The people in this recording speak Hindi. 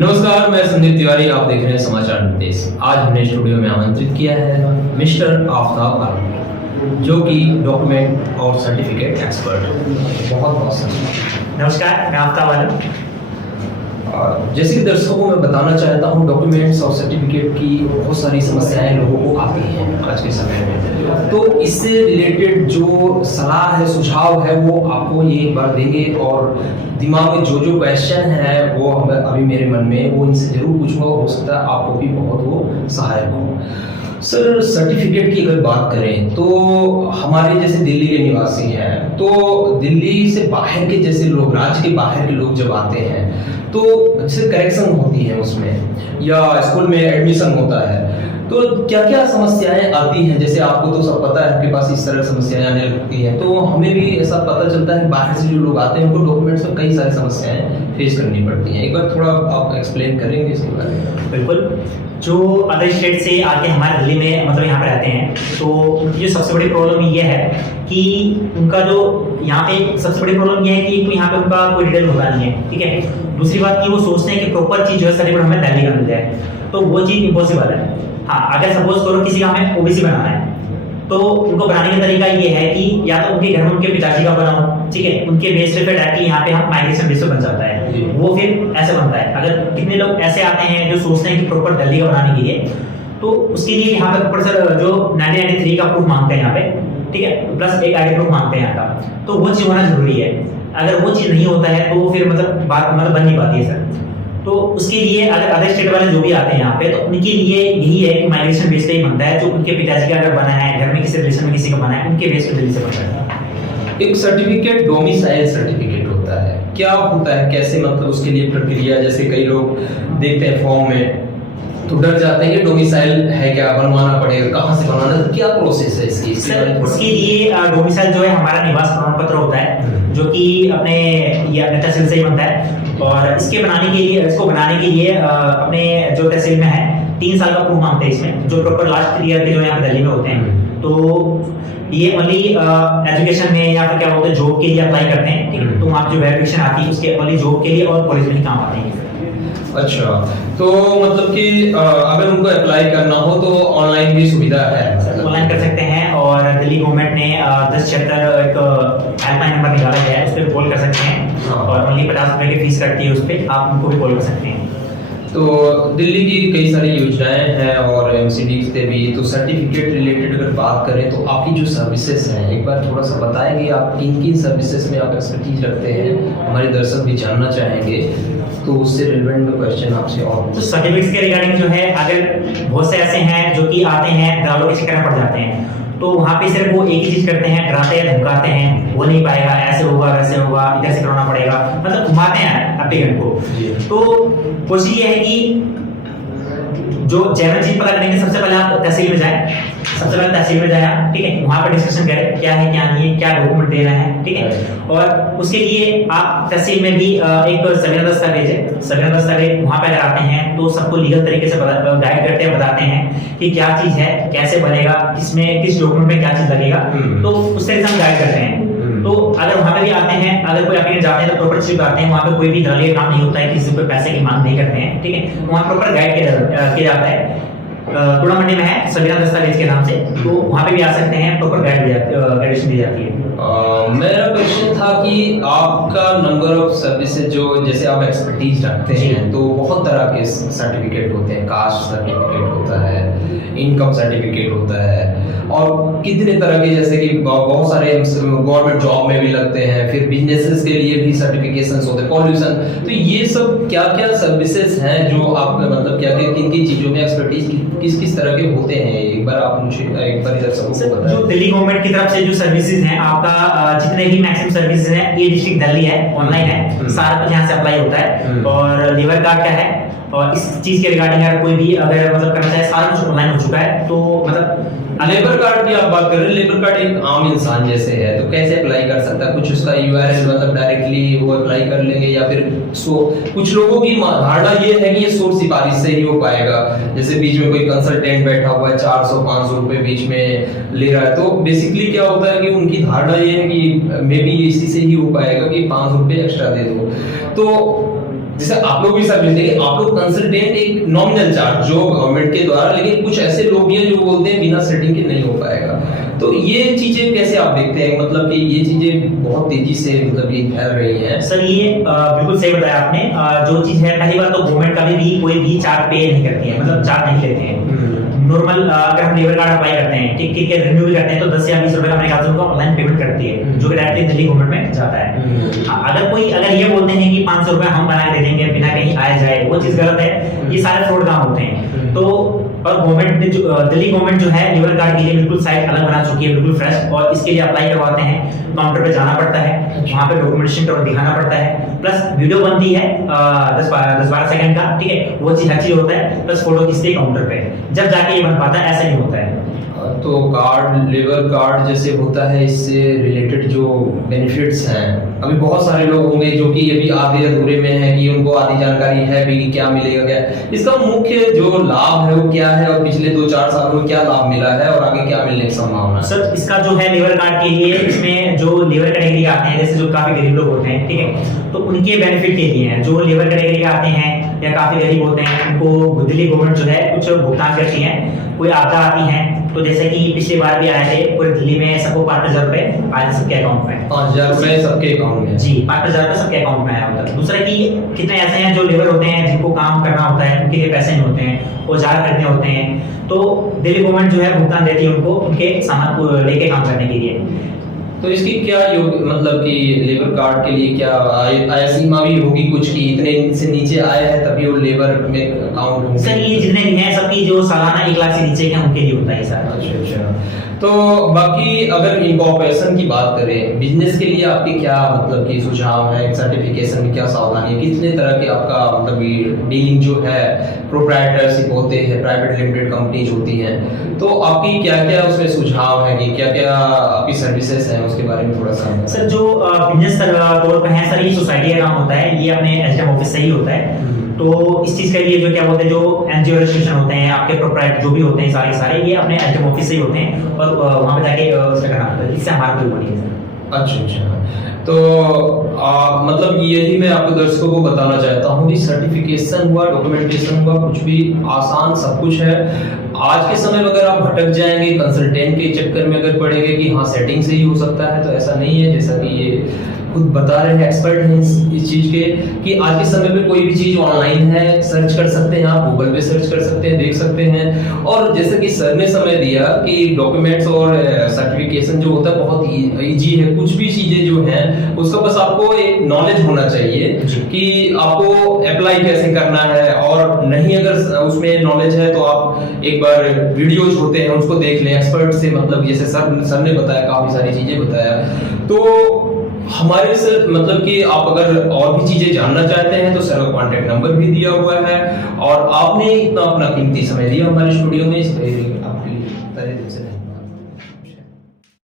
नमस्कार, मैं संदीप तिवारी। आप देख रहे हैं समाचार निर्देश। आज हमने स्टूडियो में आमंत्रित किया है मिस्टर आफ्ताब आलम, जो कि डॉक्यूमेंट और सर्टिफिकेट एक्सपर्ट। बहुत बहुत धन्यवाद। नमस्कार, मैं आफ्ताब आलम। जैसे कि दर्शकों को मैं बताना चाहता हूँ, डॉक्यूमेंट्स और सर्टिफिकेट की बहुत सारी समस्याएं लोगों को आती हैं आज के समय में। तो इससे रिलेटेड जो सलाह है, सुझाव है, वो आपको ये एक बार देंगे। और दिमाग में जो जो क्वेश्चन है वो हम अभी मेरे मन में वो इनसे जरूर पूछूंगा। हो सकता है आपको भी बहुत वो सहायक हो। सर, सर्टिफिकेट की अगर बात करें तो हमारे जैसे दिल्ली के निवासी हैं, तो दिल्ली से बाहर के जैसे लोग, राज्य के बाहर के लोग जब आते हैं तो जैसे करेक्शन होती है उसमें, या स्कूल में एडमिशन होता है, तो क्या क्या समस्याएं आती हैं? जैसे आपको तो सब पता है, आपके पास इस तरह समस्याएं आने लगती हैं, तो हमें भी ऐसा पता चलता है बाहर से जो लोग आते हैं उनको डॉक्यूमेंट्स में कई सारी समस्याएं फेस करनी पड़ती हैं। एक बार थोड़ा आप एक्सप्लेन करेंगे इसके बारे में? बिल्कुल। जो अदर स्टेट से आके हमारे दिल्ली में मतलब यहाँ पे रहते हैं, तो उनकी जो सबसे बड़ी प्रॉब्लम ये है कि उनका जो यहाँ पे सबसे बड़ी प्रॉब्लम ये है कि तो यहाँ पे उनका कोई डिटेल होता नहीं है, ठीक है। दूसरी बात कि वो सोचते हैं कि प्रॉपर चीज जो है सर्टिफिकेट हमें दिल्ली का मिल जाए, तो वो चीज इम्पॉसिबल है। हाँ, अगर सपोज करो किसी का हमें ओबीसी बनाना है, तो उनको बनाने का तरीका ये है कि या तो उनके घर में उनके पिताजी का बनाओ, ठीक है, उनके बेस पे डायरेक्टली यहाँ पे हम माइग्रेशन बेस पे बन जाता है, वो फिर ऐसे बनता है। अगर कितने लोग ऐसे आते हैं जो सोचते हैं कि प्रॉपर दिल्ली का बनाने के लिए, तो उसके लिए यहाँ पे ऊपर सर जो 1993 का प्रूफ मांगते हैं यहाँ पे, ठीक है, प्लस एक आईडी प्रूफ मांगते हैं यहाँ का, तो वो चीज होना जरूरी है। अगर वो चीज नहीं होता है तो फिर मतलब बात मतलब बन नहीं पाती है सर। तो उसके लिए अगर अदर स्टेट वाले जो भी आते हैं यहाँ पे, तो उनके लिए यही है कि माइग्रेशन बेस पे ही बनता है। जो उनके पिताजी का अगर बना है, घर में किसी रिलेशन में किसी का बना है, उनके बेस पे दिल्ली से बनता है। एक सर्टिफिकेट डोमिसाइल सर्टिफिकेट होता है, क्या होता है, कैसे मतलब उसके लिए प्रक्रिया? जैसे कई लोग देखते हैं फॉर्म में तो डर जाते हैं कि डोमिसाइल है क्या, बनवाना पड़ेगा, कहाँ से बनवाना है, क्या प्रोसेस है इसकी? उसके लिए डोमिसाइल जो है हमारा निवास प्रमाण पत्र होता है, जो कि अपने तहसील से ही बनता है। और इसको बनाने के लिए अपने जो तहसील में है 3 साल का प्रूफ मांगते हैं इसमें, जो प्रॉपर लास्ट ईयर के जो यहाँ पे दिल्ली में होते हैं। तो ये ओनली एजुकेशन में या फिर क्या बोलते हैं जॉब के लिए अप्लाई करते हैं, ठीक है। तो वहाँ पे जो वेरिफिकेशन आती है उसके ओनली जॉब के लिए और कॉलेज में ही काम आते हैं। अच्छा, तो मतलब कि अगर उनको अप्लाई करना हो तो ऑनलाइन भी सुविधा है? ऑनलाइन कर सकते हैं। और दिल्ली गवर्नमेंट ने 1076 एक हेल्पलाइन नंबर निकाला गया है, उस पर कॉल कर सकते हैं। और ओनली 50 रुपए की फीस कटती है उस पर, आप उनको भी कॉल कर सकते हैं। तो दिल्ली की कई सारी योजनाएं हैं और एमसीडी से भी, तो सर्टिफिकेट रिलेटेड अगर बात करें तो आपकी जो सर्विसेज हैं, एक बार थोड़ा सा बताएंगे आप किन किन सर्विसेज में आप एक्सपर्टीज रखते हैं? हमारे दर्शक भी जानना चाहेंगे, तो उससे रिलेवेंट क्वेश्चन आपसे। और तो सर्टिफिकेट्स के रिगार्डिंग जो है, अगर बहुत से ऐसे हैं जो कि आते हैं ग्राहकों के चक्कर में पड़ जाते हैं, तो वहाँ पे सिर्फ वो एक ही चीज करते हैं, डराते हैं, धमकाते हैं, वो नहीं पाएगा, ऐसे होगा, वैसे होगा, इधर से करवाना पड़ेगा, मतलब घुमाते हैं एप्लीकेंट को। तो कोशिश ये है कि जो जेन्युइन चीज पता करने के सबसे पहले आप तहसील में जाएं, सबसे पहले तहसील में जाए, ठीक है, वहां पर डिस्कशन करें क्या है क्या नहीं है, क्या डॉक्यूमेंट दे रहे हैं, ठीक है। और उसके लिए आप तहसील में भी एक सविनय दस्तावेज है, सविनय दस्तावेज वहां पे अगर आते हैं तो सबको लीगल तरीके से गाइड करते हैं, बताते हैं कि क्या चीज है, कैसे बनेगा, किसमें किस डॉक्यूमेंट में क्या चीज लगेगा, तो उस तरीके से हम गाइड करते हैं। तो अगर वहां पे भी आते हैं, अगर कोई अपने जाते हैं तो प्रॉपर चीज आते हैं, वहां पे कोई भी दलाली काम नहीं होता है, किसी को पैसे की मांग नहीं करते हैं, ठीक है। वहां प्रॉपर गाइड किया जाता है। टूडा मंडी में है सविनय दस्तावेज के नाम से, तो वहां पे भी आ सकते हैं, प्रॉपर गाइडेशन दी जाती है। मेरा क्वेश्चन था कि आपका नंबर ऑफ सर्विसेज जो, जैसे आप एक्सपर्टीज रखते हैं, तो बहुत तरह के सर्टिफिकेट होते हैं, कास्ट सर्टिफिकेट होता है, इनकम सर्टिफिकेट होता है, और कितने तरह के, जैसे कि बहुत सारे गवर्नमेंट जॉब में भी लगते हैं, फिर बिजनेसेस के लिए भी सर्टिफिकेशंस होते हैं, पॉल्यूशन, तो ये सब क्या क्या सर्विसेज हैं जो आप मतलब क्या क्या किन किन चीजों में एक्सपर्टीज किस किस तरह के होते हैं? एक बार आप मुझे एक बार इधर सबको बताएं। जो दिल्ली गवर्नमेंट की तरफ से जो सर्विसेज हैं, आपका जितने भी मैक्सिमम सर्विसेज हैं, ये डिस्ट्रिक्ट दिल्ली है, ऑनलाइन है, सारा कुछ यहाँ से अप्लाई होता है। और लेबर कार्ड क्या है, और इस चीज के रिगार्डिंग अगर कोई भी अगर मतलब करना चाहे, सारा कुछ ऑनलाइन हो चुका है। तो मतलब लेबर कार्ड की आप बात कर रहे हैं, लेबर कार्ड एक आम इंसान जैसे है तो कैसे अप्लाई कर सकता है? कुछ उसका यूआरएल मतलब डायरेक्टली वो अप्लाई कर लेंगे, या फिर कुछ लोगों की धारणा ये है कि ये सोर्स सिफारिश से ही हो पाएगा, जैसे बीच में कोई कंसल्टेंट बैठा हुआ है 400-500 रुपए बीच में ले रहा है, तो बेसिकली क्या होता है कि उनकी धारणा ये है कि मे बी इसी से ही हो पाएगा कि 500 रुपए एक्स्ट्रा दे दो। तो जैसे आप लोग भी सब मिलते हैं, आप लोग कंसल्टेंट एक नॉमिनल चार्ज जो गवर्नमेंट के द्वारा, लेकिन कुछ ऐसे लोग भी हैं जो बोलते हैं बिना सेटिंग के नहीं हो पाएगा। तो ये चीजें कैसे आप देखते हैं, मतलब कि ये चीजें बहुत तेजी से मतलब कि फैल रही हैं। सर ये बिल्कुल सही बताया आपने। जो चीज है, पहली बात तो गवर्नमेंट कभी भी कोई भी चार्ज पे नहीं करती है, मतलब चार्ज नहीं लेते हैं। नॉर्मल अगर हम लेबर कार्ड अप्लाई करते हैं, ठीक ठीक है, रिन्यू भी करते हैं, तो 10 या 20 रुपए का मेरे ख्याल से उनको ऑनलाइन पेमेंट करती है, जो कि डायरेक्टली दिल्ली गवर्नमेंट में जाता है। अगर ये बोलते हैं कि 500 रुपए हम बना के दे देंगे बिना कहीं आया जाए, वो चीज गलत है। ये सारे फ्रॉड काम होते हैं। तो और गवर्नमेंट दिल्ली गवर्नमेंट जो है लेबर कार्ड के लिए बिल्कुल साइट अलग बना चुकी है, बिल्कुल फ्रेश, और इसके लिए अप्लाई करवाते हैं, काउंटर पे जाना पड़ता है, वहां पे डॉक्यूमेंटेशन और दिखाना पड़ता है, प्लस वीडियो बनती है 10-12 सेकंड का, ठीक है, वो चीज अच्छी होता है, प्लस फोटो खींचते हैं काउंटर पे, जब जाके ये बन पाता है, ऐसा नहीं होता है। तो कार्ड, लेबर कार्ड जैसे होता है, इससे रिलेटेड जो बेनिफिट्स हैं, अभी बहुत सारे लोग होंगे जो कि अभी आधे अधूरे में है कि उनको आधी जानकारी है भी कि क्या मिलेगा, क्या इसका मुख्य जो लाभ है वो क्या है, और पिछले 2-4 साल में क्या लाभ मिला है और आगे क्या मिलने की संभावना है? सर इसका जो है लेबर कार्ड के लिए, इसमें जो लेबर कैटेगरी आते हैं, जैसे जो काफी गरीब लोग होते हैं, ठीक है, तो उनके बेनिफिट के लिए हैं। जो लेबर कैटेगरी के आते हैं या काफी गरीब होते हैं, उनको दिल्ली गवर्नमेंट जो है कुछ भुगतान करती है। कोई आपदा आती है, तो जैसे कि पिछली बार भी आए थे पूरे दिल्ली में, सबको 5,000 रुपए आए सबके अकाउंट में। 5,000 रुपए सबके अकाउंट में? जी, 5,000 रुपए सबके अकाउंट में आया होता है। दूसरा कि कितने ऐसे हैं जो लेबर होते हैं जिनको काम करना होता है, उनके लिए पैसे नहीं होते हैं, औजार खरीदने होते हैं, तो दिल्ली गवर्नमेंट जो है भुगतान देती है उनको, उनके सामान को लेके काम करने के लिए। तो इसकी क्या मतलब कि लेबर कार्ड के लिए क्या आय सीमा भी होगी कुछ, कि इतने से नीचे आया है तभी वो लेबर में अकाउंट होंगे? सर ये जितने भी हैं सबकी जो सालाना 1 लाख से नीचे के हैं उनके लिए होता है सर। अच्छा। तो बाकी अगर इनकॉर्पोरेशन की बात करें, बिजनेस के लिए आपके क्या मतलब कि सुझाव है, सर्टिफिकेशन में क्या सावधानी है, कितने तरह के आपका मतलब डीलिंग जो है, प्रोप्राइटरशिप होते हैं, प्राइवेट लिमिटेड कंपनीज होती हैं, तो आपकी क्या क्या उसमें सुझाव है कि क्या क्या आपकी सर्विसेज हैं, उसके बारे में थोड़ा सा? सर जो बिजनेस तौर पर है सर, ये सोसाइटी का काम होता है, ये अपने एचएम ऑफिस से ही होता है। तो इस चीज के लिए जो क्या बोलते हैं, जो एनजीओ रजिस्ट्रेशन होते हैं, आपके प्रोप्राइटर जो भी होते हैं सारे ये अपने एचएम ऑफिस से ही होते हैं, और वहां पे जाके उसका करना होता है, इससे हमारा कोई बनी है। अच्छा। तो मतलब यही मैं आपको दर्शकों को बताना चाहता हूँ कि सर्टिफिकेशन हुआ, डॉक्यूमेंटेशन हुआ, कुछ भी आसान सब कुछ है। आज के समय में अगर आप भटक जाएंगे कंसल्टेंट के चक्कर में, अगर पड़ेंगे कि हाँ सेटिंग से ही हो सकता है, तो ऐसा नहीं है। जैसा कि ये खुद बता रहे हैं, एक्सपर्ट हैं इस चीज के, कि आज के समय में कोई भी चीज ऑनलाइन है, सर्च कर सकते हैं आप, गूगल पे सर्च कर सकते हैं, देख सकते हैं। और जैसे कि सर ने समय दिया कि डॉक्यूमेंट्स और सर्टिफिकेशन जो होता है बहुत इजी है, कुछ भी चीजें जो हैं उसका बस आपको एक नॉलेज होना चाहिए कि आपको अप्लाई कैसे करना है, और नहीं अगर उसमें नॉलेज है तो आप एक बार वीडियोज होते हैं उसको देख लें एक्सपर्ट से, मतलब जैसे सर ने बताया, काफी सारी चीजें बताया। तो हमारे से मतलब कि आप अगर और भी चीजें जानना चाहते हैं तो सर का कॉन्टेक्ट नंबर भी दिया हुआ है, और आपने इतना अपना कीमती समय दिया हमारे स्टूडियो में, इसके लिए आपके लिए तहे दिल से